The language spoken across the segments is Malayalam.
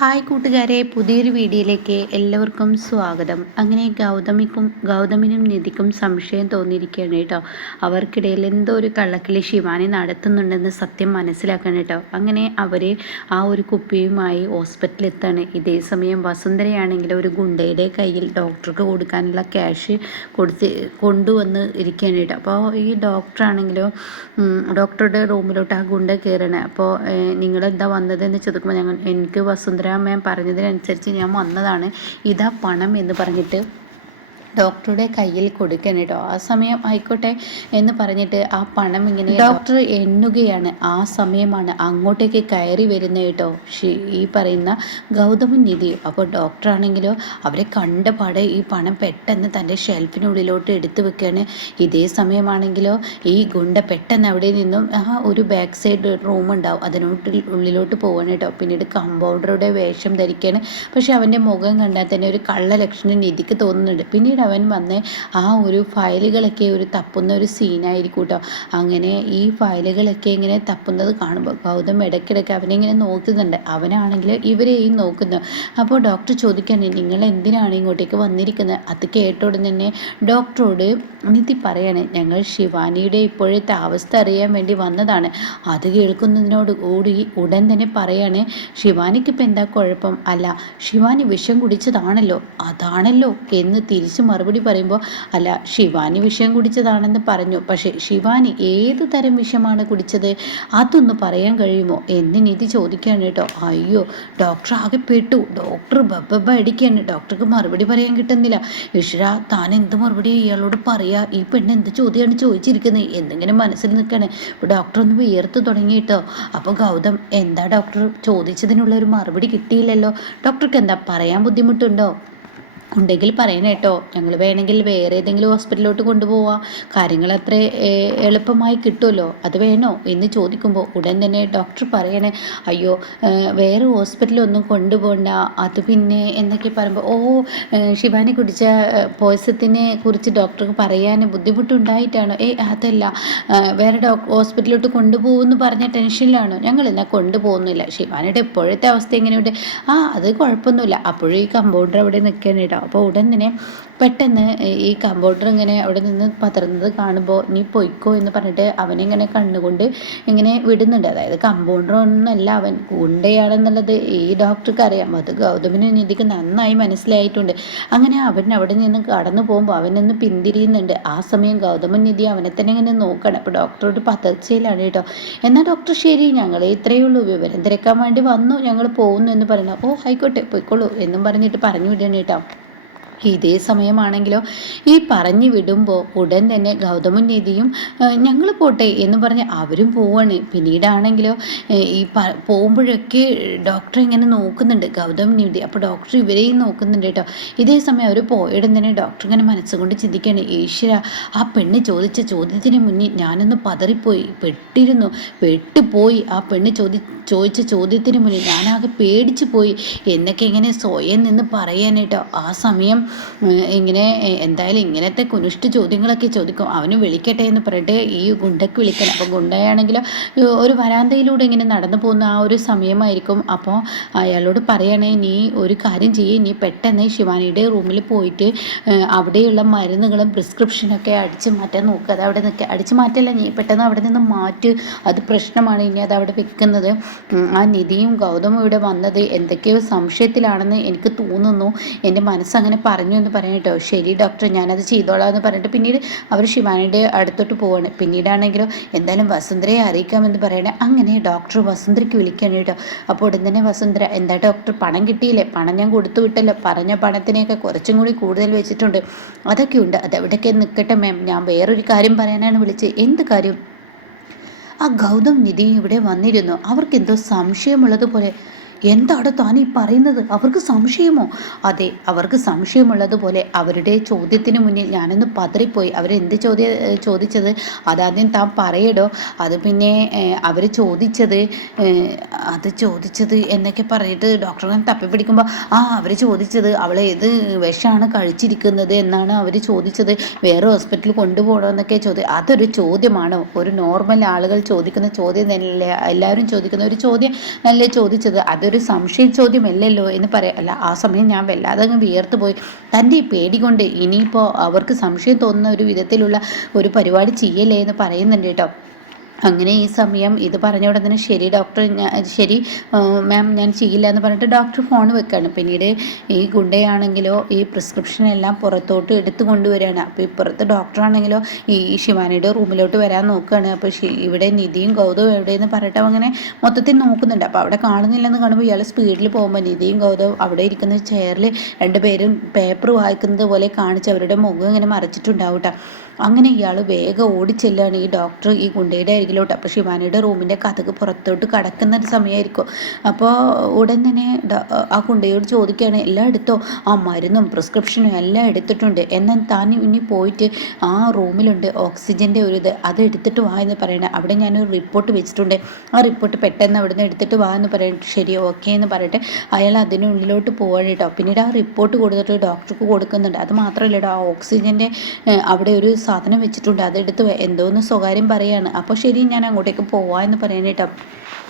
ഹായ് കൂട്ടുകാരെ പുതിയൊരു വീഡിയോയിലേക്ക് എല്ലാവർക്കും സ്വാഗതം. അങ്ങനെ ഗൗതമിക്കും ഗൗതമിനും നിധിക്കും സംശയം തോന്നിയിരിക്കുകയാണ് കേട്ടോ. അവർക്കിടയിൽ എന്തോ ഒരു കള്ളക്കിളി ശിവാനി നടത്തുന്നുണ്ടെന്ന് സത്യം മനസ്സിലാക്കണം കേട്ടോ. അങ്ങനെ അവർ ആ ഒരു കുപ്പിയുമായി ഹോസ്പിറ്റലിൽ എത്താണ്. ഇതേ സമയം വസുന്ധരയാണെങ്കിൽ ഒരു ഗുണ്ടയുടെ കയ്യിൽ ഡോക്ടർക്ക് കൊടുക്കാനുള്ള ക്യാഷ് കൊടുത്ത് കൊണ്ടുവന്ന് ഇരിക്കുകയാണ് കേട്ടോ. അപ്പോൾ ഈ ഡോക്ടറാണെങ്കിലോ ഡോക്ടറുടെ റൂമിലോട്ട് ആ ഗുണ്ട കയറണേ. അപ്പോൾ നിങ്ങളെന്താ വന്നതെന്ന് ചോദിക്കുമ്പോൾ ഞങ്ങൾ എനിക്ക് വസുന്ധര മാം പറഞ്ഞതിനനുസരിച്ച് ഞാൻ വന്നതാണ്. ഇതാ പണം എന്ന് പറഞ്ഞിട്ട് ഡോക്ടറുടെ കയ്യിൽ കൊടുക്കണം കേട്ടോ ആ സമയം ആയിക്കോട്ടെ എന്ന് പറഞ്ഞിട്ട് ആ പണം ഇങ്ങനെ ഡോക്ടർ എണ്ണുകയാണ്. ആ സമയമാണ് അങ്ങോട്ടേക്ക് കയറി വരുന്നത് കേട്ടോ ഈ പറയുന്ന ഗൗതമൻ നിധി. അപ്പോൾ ഡോക്ടറാണെങ്കിലോ അവരെ കണ്ടപാടെ ഈ പണം പെട്ടെന്ന് തന്റെ ഷെൽഫിനുള്ളിലോട്ട് എടുത്തു വെക്കുകയാണ് ഇതേ സമയമാണെങ്കിലോ ഈ ഗുണ്ട പെട്ടെന്ന് അവിടെ നിന്നും ആ ഒരു ബാക്ക് സൈഡ് റൂം ഉണ്ടാവും അതിനോട്ട് ഉള്ളിലോട്ട് പോവാണ് കേട്ടോ പിന്നീട് കമ്പൗണ്ടറുടെ വേഷം ധരിക്കുകയാണ് പക്ഷേ അവന്റെ മുഖം കണ്ടാൽ തന്നെ ഒരു കള്ള ലക്ഷണം നിധിക്ക് തോന്നുന്നുണ്ട്. പിന്നീട് അവൻ വന്ന് ആ ഒരു ഫയലുകളൊക്കെ ഒരു തപ്പുന്ന ഒരു സീനായിരിക്കും കേട്ടോ അങ്ങനെ ഈ ഫയലുകളൊക്കെ ഇങ്ങനെ തപ്പുന്നത് കാണുമ്പോൾ ഗൗതം ഇടയ്ക്കിടയ്ക്ക് അവനെ ഇങ്ങനെ നോക്കുന്നുണ്ട്. അവനാണെങ്കിൽ ഇവരെയും നോക്കുന്നു. അപ്പോൾ ഡോക്ടർ ചോദിക്കാൻ നിങ്ങൾ എന്തിനാണ് ഇങ്ങോട്ടേക്ക് വന്നിരിക്കുന്നത്? അത് കേട്ടോടെ തന്നെ ഡോക്ടറോട് നിധി പറയാണ് ഞങ്ങൾ ശിവാനിയുടെ ഇപ്പോഴത്തെ അവസ്ഥ അറിയാൻ വേണ്ടി വന്നതാണ്. അത് കേൾക്കുന്നതിനോട് കൂടി ഉടൻ തന്നെ പറയാണ് ശിവാനിക്ക് ഇപ്പം എന്താ കുഴപ്പം? അല്ല ശിവാനി വിഷം കുടിച്ചതാണല്ലോ. അതാണല്ലോ. എന്ന് തിരിച്ചു മറുപടി പറയുമ്പോൾ അല്ല ശിവാനി വിഷയം കുടിച്ചതാണെന്ന് പറഞ്ഞു. പക്ഷേ ശിവാനി ഏത് തരം വിഷമാണ് കുടിച്ചത്? അതൊന്ന് പറയാൻ കഴിയുമോ? എന്ന് നിധി ചോദിക്കുകയാണ് കേട്ടോ. അയ്യോ ഡോക്ടർ ആകെ പെട്ടു. ഡോക്ടർ ബബ്ബ അടിക്കുകയാണ്. ഡോക്ടർക്ക് മറുപടി പറയാൻ കിട്ടുന്നില്ല. ഇഷിര താൻ എന്ത് മറുപടി ഇയാളോട് പറയാ? ഈ പെണ്ണ് എന്ത് ചോദ്യമാണ് ചോദിച്ചിരിക്കുന്നത് എന്തെങ്കിലും മനസ്സിൽ നിൽക്കണേ. ഡോക്ടർ ഒന്ന് വിയർത്ത് തുടങ്ങിയിട്ടോ അപ്പോൾ ഗൗതം എന്താ ഡോക്ടർ ചോദിച്ചതിനുള്ള ഒരു മറുപടി കിട്ടിയില്ലല്ലോ? ഡോക്ടർക്ക് എന്താ പറയാൻ ബുദ്ധിമുട്ടുണ്ടോ? ഉണ്ടെങ്കിൽ പറയണം കേട്ടോ. ഞങ്ങൾ വേണമെങ്കിൽ വേറെ ഏതെങ്കിലും ഹോസ്പിറ്റലിലോട്ട് കൊണ്ടുപോവാം. കാര്യങ്ങൾ അത്ര എളുപ്പമായി കിട്ടുമല്ലോ. അത് വേണോ? എന്ന് ചോദിക്കുമ്പോൾ ഉടൻ തന്നെ ഡോക്ടർ പറയണേ അയ്യോ വേറെ ഹോസ്പിറ്റലൊന്നും കൊണ്ടുപോകണ്ട അത് പിന്നെ എന്നൊക്കെ പറയുമ്പോൾ ഓ ശിവാനി കുടിച്ച പോയസത്തിനെ കുറിച്ച് ഡോക്ടർക്ക് പറയാൻ ബുദ്ധിമുട്ടുണ്ടായിട്ടാണോ? ഏ അതല്ല. വേറെ ഡോക് ഹോസ്പിറ്റലിലോട്ട് കൊണ്ടുപോകുമെന്ന് പറഞ്ഞ ടെൻഷനിലാണോ? ഞങ്ങൾ എന്നാൽ കൊണ്ടുപോകുന്നില്ല ശിവാനിയുടെ ഇപ്പോഴത്തെ അവസ്ഥ എങ്ങനെയുണ്ട്? ആ അത് കുഴപ്പമൊന്നുമില്ല. അപ്പോഴും ഈ കമ്പൗണ്ടർ അവിടെ നിൽക്കാനായിട്ടോ അപ്പോൾ ഉടൻ തന്നെ പെട്ടെന്ന് ഈ കമ്പൗണ്ടർ ഇങ്ങനെ അവിടെ നിന്ന് പതറുന്നത് കാണുമ്പോൾ നീ പൊയ്ക്കോ എന്ന് പറഞ്ഞിട്ട് അവനിങ്ങനെ കണ്ണുകൊണ്ട് ഇങ്ങനെ വിടുന്നുണ്ട്. അതായത് കമ്പൗണ്ടർ ഒന്നല്ല അവൻ ഗുണ്ടയാണെന്നുള്ളത് ഈ ഡോക്ടർക്ക് അറിയാം. അത് ഗൗതമിന് നിധിക്ക് നന്നായി മനസ്സിലായിട്ടുണ്ട്. അങ്ങനെ അവൻ അവിടെ നിന്ന് കടന്നു പോകുമ്പോൾ അവനൊന്ന് പിന്തിരിയുന്നുണ്ട്. ആ സമയം ഗൗതമൻ നിധി അവനെ തന്നെ ഇങ്ങനെ നോക്കണം. അപ്പോൾ ഡോക്ടറോട് പതർച്ചയിലാണ് കേട്ടോ. എന്നാൽ ഡോക്ടർ ശരി ഞങ്ങൾ ഇത്രയേ ഉള്ളൂ. വിവരം തിരക്കാൻ വേണ്ടി വന്നു. ഞങ്ങൾ പോകുന്നു എന്ന് പറയണം ഓ ആയിക്കോട്ടെ പോയിക്കോളൂ എന്നും പറഞ്ഞിട്ട് പറഞ്ഞു വിടണം കേട്ടോ. ഇതേ സമയമാണെങ്കിലോ ഈ പറഞ്ഞു വിടുമ്പോൾ ഉടൻ തന്നെ ഗൗതമൻ നിധിയും ഞങ്ങൾ പോട്ടെ എന്ന് പറഞ്ഞ് അവരും പോവാണ്. പിന്നീടാണെങ്കിലോ ഈ പോകുമ്പോഴൊക്കെ ഡോക്ടർ ഇങ്ങനെ നോക്കുന്നുണ്ട് ഗൗതമൻ നിധി അപ്പോൾ ഡോക്ടർ ഇവരെയും നോക്കുന്നുണ്ട് കേട്ടോ. ഇതേ സമയം അവർ പോയിടം തന്നെ ഡോക്ടർ ഇങ്ങനെ മനസ്സുകൊണ്ട് ചിന്തിക്കുകയാണ്. ഈശ്വര ആ പെണ്ണ് ചോദിച്ച ചോദ്യത്തിന് മുന്നിൽ ഞാനൊന്ന് പതറിപ്പോയി. പെട്ടിരുന്നു. പെട്ടുപോയി. ആ പെണ്ണ് ചോദി ചോദിച്ച ചോദ്യത്തിന് മുന്നിൽ ഞാനാകെ പേടിച്ചു പോയി എന്നൊക്കെ ഇങ്ങനെ സ്വയം നിന്ന് പറയാനായിട്ടോ ആ സമയം ഇങ്ങനെ എന്തായാലും ഇങ്ങനത്തെ കുനിഷ്ട ചോദ്യങ്ങളൊക്കെ ചോദിക്കും. അവന് വിളിക്കട്ടെ എന്ന് പറഞ്ഞിട്ട് ഈ ഗുണ്ടയ്ക്ക് വിളിക്കണം. അപ്പോൾ ഗുണ്ടയാണെങ്കിൽ ഒരു വരാന്തയിലൂടെ ഇങ്ങനെ നടന്നു പോകുന്ന ആ ഒരു സമയമായിരിക്കും. അപ്പോൾ അയാളോട് പറയണേ നീ ഒരു കാര്യം ചെയ്യേ. നീ പെട്ടെന്ന് ശിവാനിയുടെ റൂമിൽ പോയിട്ട് അവിടെയുള്ള മരുന്നുകളും പ്രിസ്ക്രിപ്ഷനൊക്കെ അടിച്ച് മാറ്റാൻ നോക്കുക അത് അവിടെ നിൽക്കുക അടിച്ച് മാറ്റല്ല നീ പെട്ടെന്ന് അവിടെ നിന്ന് മാറ്റ്. അത് പ്രശ്നമാണ് ഇനി അത് അവിടെ വെക്കുന്നത്. ആ നിധിയും ഗൗതമും ഇവിടെ വന്നത് എന്തൊക്കെയോ സംശയത്തിലാണെന്ന് എനിക്ക് തോന്നുന്നു. എന്റെ മനസ്സങ്ങനെ പറഞ്ഞു എന്ന് പറയും കേട്ടോ. ശരി ഡോക്ടർ ഞാനത് ചെയ്തോളാം എന്ന് പറഞ്ഞിട്ട് പിന്നീട് അവർ ശിവാനിയുടെ അടുത്തോട്ട് പോവാണ്. പിന്നീടാണെങ്കിലും എന്തായാലും വസുന്ധരയെ അറിയിക്കാമെന്ന് പറയണേ. അങ്ങനെ ഡോക്ടർ വസുന്ധരയ്ക്ക് വിളിക്കുകയാണ് കേട്ടോ. അപ്പോൾ ഉടൻ തന്നെ വസുന്ധര എന്താ ഡോക്ടർ പണം കിട്ടിയില്ലേ? പണം ഞാൻ കൊടുത്തു വിട്ടല്ലോ. പറഞ്ഞ പണത്തിനെയൊക്കെ കുറച്ചും കൂടി കൂടുതൽ വെച്ചിട്ടുണ്ട്. അതൊക്കെ ഉണ്ട്. അതെവിടെയൊക്കെ നിൽക്കട്ടെ മാം ഞാൻ വേറൊരു കാര്യം പറയാനാണ് വിളിച്ചത്. എന്ത് കാര്യം? ആ ഗൗതം നിധി ഇവിടെ വന്നിരുന്നു. അവർക്കെന്തോ സംശയമുള്ളതുപോലെ എന്താണ് താൻ ഈ പറയുന്നത്? അവർക്ക് സംശയമോ? അതെ അവർക്ക് സംശയമുള്ളതുപോലെ അവരുടെ ചോദ്യത്തിന് മുന്നിൽ ഞാനൊന്ന് പതറിപ്പോയി. അവരെന്ത് ചോദ്യ ചോദിച്ചത്? അതാദ്യം താൻ പറയടോ. അത് പിന്നെ അവർ ചോദിച്ചത് അത് ചോദിച്ചത് എന്നൊക്കെ പറഞ്ഞിട്ട് ഡോക്ടറെ തപ്പി പിടിക്കുമ്പോൾ ആ അവർ ചോദിച്ചത് അവൾ ഏത് വിഷമാണ് കഴിച്ചിരിക്കുന്നത് എന്നാണ് അവർ ചോദിച്ചത്. വേറെ ഹോസ്പിറ്റലിൽ കൊണ്ടുപോകണോ എന്നൊക്കെ ചോദ്യം അതൊരു ചോദ്യമാണ്. ഒരു നോർമൽ ആളുകൾ ചോദിക്കുന്ന ചോദ്യം എല്ലാവരും ചോദിക്കുന്ന ഒരു ചോദ്യം നല്ല ചോദിച്ചത്? അത് ഒരു സംശയ ചോദ്യമല്ലല്ലോ എന്ന് പറയാം. അല്ല ആ സമയം ഞാൻ വല്ലാതെ അങ്ങ് വിയർത്ത് പോയി. തന്റെ ഈ പേടി കൊണ്ട് ഇനിയിപ്പോൾ അവർക്ക് സംശയം തോന്നുന്ന ഒരു വിധത്തിലുള്ള ഒരു പരിപാടി ചെയ്യല്ലേ എന്ന് പറയുന്നുണ്ട് കേട്ടോ. അങ്ങനെ ഈ സമയം ഇത് പറഞ്ഞ ഉടനെ ശരി ഡോക്ടർ ഞാൻ ശരി മാം ഞാൻ ചെയ്യില്ല എന്ന് പറഞ്ഞിട്ട് ഡോക്ടർ ഫോൺ വെക്കുകയാണ് പിന്നീട് ഈ ഗുണ്ടയാണെങ്കിലോ ഈ പ്രിസ്ക്രിപ്ഷൻ എല്ലാം പുറത്തോട്ട് എടുത്തു കൊണ്ടുവരികയാണ്. അപ്പോൾ ഇപ്പുറത്ത് ഡോക്ടറാണെങ്കിലോ ഈ ശിവാനിയുടെ റൂമിലോട്ട് വരാൻ നോക്കുകയാണ്. അപ്പോൾ ഇവിടെ നിധിയും ഗൗതവും എവിടെയെന്ന് പറഞ്ഞിട്ട് അങ്ങനെ മൊത്തത്തിൽ നോക്കുന്നുണ്ട്. അപ്പോൾ അവിടെ കാണുന്നില്ലെന്ന് കാണുമ്പോൾ ഇയാൾ സ്പീഡിൽ പോകുമ്പോൾ നിധിയും ഗൗതവും അവിടെ ഇരിക്കുന്ന ചെയറിൽ രണ്ടുപേരും പേപ്പർ വായിക്കുന്നത് പോലെ കാണിച്ച് അവരുടെ മുഖം ഇങ്ങനെ മറച്ചിട്ടുണ്ടാവും കേട്ടോ അങ്ങനെ ഇയാൾ വേഗം ഓടിച്ചെല്ലാണ് ഈ ഡോക്ടർ ഈ ഗുണ്ടയുടെ അരികിലോട്ട്. അപ്പോൾ ശിവാനിയുടെ റൂമിന്റെ കഥക്ക് പുറത്തോട്ട് കടക്കുന്ന ഒരു സമയമായിരിക്കും അപ്പോൾ ഉടൻ തന്നെ ആ ഗുണ്ടയോട് ചോദിക്കുകയാണ് എല്ലാം എടുത്തോ? ആ മരുന്നും പ്രിസ്ക്രിപ്ഷനും എല്ലാം എടുത്തിട്ടുണ്ട്. എന്നാൽ താൻ ഇനി പോയിട്ട് ആ റൂമിലുണ്ട്. ഓക്സിജന്റെ ഒരു ഇത്. അത് എടുത്തിട്ട് വാ എന്ന് പറയണേ. അവിടെ ഞാനൊരു റിപ്പോർട്ട് വെച്ചിട്ടുണ്ട്. ആ റിപ്പോർട്ട് പെട്ടെന്ന് അവിടെ നിന്ന് എടുത്തിട്ട് വാ എന്ന് പറയട്ടെ ശരി ഓക്കെ എന്ന് പറയട്ടെ. അയാൾ അതിനുള്ളിലോട്ട് പോവാണ് കേട്ടോ. പിന്നീട് ആ റിപ്പോർട്ട് കൊടുത്തിട്ട് ഡോക്ടർക്ക് കൊടുക്കുന്നുണ്ട്. അത് മാത്രമല്ല ആ ഓക്സിജന്റെ അവിടെ ഒരു സാധനം വെച്ചിട്ടുണ്ട്. അതെടുത്ത് എന്തോന്ന് സ്വകാര്യം പറയാണ്. അപ്പോൾ ശരി ഞാൻ അങ്ങോട്ടേക്ക് പോവാ എന്ന് പറയാനായിട്ടോ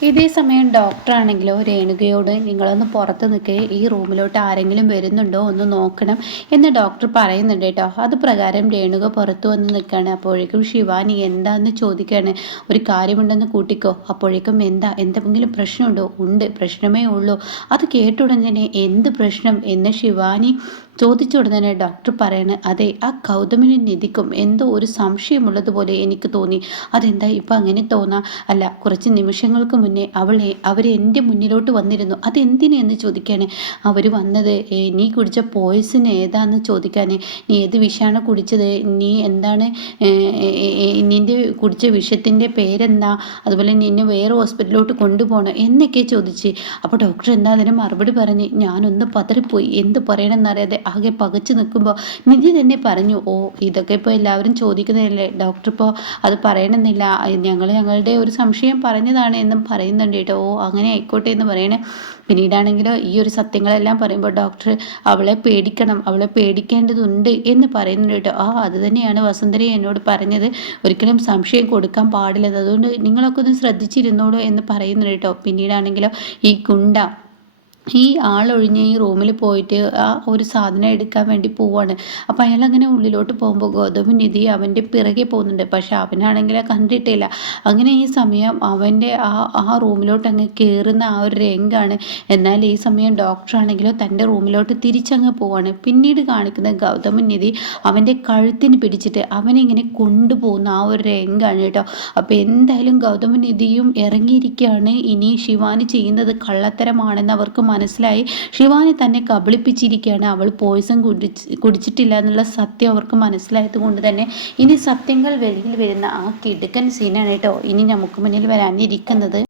ഇതേ സമയം ഡോക്ടറാണെങ്കിലോ രേണുകയോട് നിങ്ങളൊന്ന് പുറത്ത് നിൽക്കേ ഈ റൂമിലോട്ട് ആരെങ്കിലും വരുന്നുണ്ടോ ഒന്ന് നോക്കണം എന്ന് ഡോക്ടർ പറയുന്നുണ്ട് കേട്ടോ. അത് പ്രകാരം രേണുക പുറത്തു വന്ന് നിൽക്കുകയാണ്. അപ്പോഴേക്കും ശിവാനി എന്താന്ന് ചോദിക്കുകയാണ്? ഒരു കാര്യമുണ്ടെന്ന് കൂട്ടിക്കോ. അപ്പോഴേക്കും എന്താ? എന്തെങ്കിലും പ്രശ്നമുണ്ടോ? ഉണ്ട്. പ്രശ്നമേ ഉള്ളൂ. അത് കേട്ടുടൻ തന്നെ എന്ത് പ്രശ്നം? എന്ന് ശിവാനി ചോദിച്ച ഉടനെ ഡോക്ടർ പറയണ അതെ ആ കൗതമിനും നിധിക്കും എന്തോ ഒരു സംശയമുള്ളതുപോലെ എനിക്ക് തോന്നി. അതെന്താ ഇപ്പം അങ്ങനെ തോന്നാ? അല്ല കുറച്ച് നിമിഷങ്ങൾക്ക് അവളെ അവർ എന്റെ മുന്നിലോട്ട് വന്നിരുന്നു. അതെന്തിനെന്ന് ചോദിക്കാനേ? അവർ വന്നത് നീ കുടിച്ച പോയിസൺ ഏതാന്ന് ചോദിക്കാൻ നീ ഏത് വിഷമാണ് കുടിച്ചത്? നീ എന്താണ് നിന്റെ കുടിച്ച വിഷത്തിന്റെ പേരെന്താ? അതുപോലെ നിന്നെ വേറെ ഹോസ്പിറ്റലിലോട്ട് കൊണ്ടുപോകണം. എന്നൊക്കെ ചോദിച്ച്. അപ്പോൾ ഡോക്ടർ എന്താ അതിന് മറുപടി പറഞ്ഞ് ഞാനൊന്ന് പതറിപ്പോയി. എന്ത് പറയണമെന്നറിയാതെ ആകെ പകച്ചു നിൽക്കുമ്പോൾ നിധി തന്നെ പറഞ്ഞു ഓ ഇതൊക്കെ ഇപ്പോൾ എല്ലാവരും ചോദിക്കുന്നതല്ലേ? ഡോക്ടർ ഇപ്പോൾ അത് പറയണമെന്നില്ല. ഞങ്ങൾ ഞങ്ങളുടെ ഒരു സംശയം പറഞ്ഞതാണ് എന്നും പറയുന്നുണ്ട് കേട്ടോ. ഓ അങ്ങനെ ആയിക്കോട്ടെ എന്ന് പറയണേ. പിന്നീടാണെങ്കിലോ ഈ ഒരു സത്യങ്ങളെല്ലാം പറയുമ്പോൾ ഡോക്ടർ അവളെ പേടിക്കണം അവളെ പേടിക്കേണ്ടതുണ്ട് എന്ന് പറയുന്നുണ്ട് കേട്ടോ. ആ അത് തന്നെയാണ് വസുന്ധര എന്നോട് പറഞ്ഞത്. ഒരിക്കലും സംശയം കൊടുക്കാൻ പാടില്ല അതുകൊണ്ട് നിങ്ങളൊക്കെ ഒന്ന് ശ്രദ്ധിച്ചിരുന്നോളൂ എന്ന് പറയുന്നുണ്ട് കേട്ടോ. പിന്നീടാണെങ്കിലോ ഈ കുണ്ട ഈ ആളൊഴിഞ്ഞ് ഈ റൂമിൽ പോയിട്ട് ആ ഒരു സാധനം എടുക്കാൻ വേണ്ടി പോവാണ്. അപ്പോൾ അയാൾ അങ്ങനെ ഉള്ളിലോട്ട് പോകുമ്പോൾ ഗൗതമ നിധി അവന്റെ പിറകെ പോകുന്നുണ്ട്. പക്ഷെ അവനാണെങ്കിൽ കണ്ടിട്ടില്ല. അങ്ങനെ ഈ സമയം അവന്റെ ആ ആ റൂമിലോട്ട് അങ്ങ് കയറുന്ന ആ ഒരു രംഗാണ്. എന്നാൽ ഈ സമയം ഡോക്ടർ ഡോക്ടറാണെങ്കിലോ തന്റെ റൂമിലോട്ട് തിരിച്ചങ്ങ് പോവാണ്. പിന്നീട് കാണിക്കുന്ന ഗൗതമ നിധി അവന്റെ കഴുത്തിന് പിടിച്ചിട്ട് അവനിങ്ങനെ കൊണ്ടുപോകുന്ന ആ ഒരു രംഗാണ് കേട്ടോ. അപ്പോൾ എന്തായാലും ഗൗതമ നിധിയും ഇറങ്ങിയിരിക്കുകയാണ്. ഇനി ശിവാനി ചെയ്യുന്നത് കള്ളത്തരമാണെന്ന് അവർക്ക് മനസ്സിലായി. ശിവാനി തന്നെ കബളിപ്പിച്ചിരിക്കുകയാണ് അവൾ പോയിസൺ കുടിച്ച് കുടിച്ചിട്ടില്ല എന്നുള്ള സത്യം അവർക്ക് മനസ്സിലായത് കൊണ്ട് തന്നെ ഇനി സത്യങ്ങൾ വെളിയിൽ വരുന്ന ആ കിടുക്കൻ സീനാണ് കേട്ടോ. ഇനി നമുക്ക് മുന്നിൽ വരാനിരിക്കുന്നത്.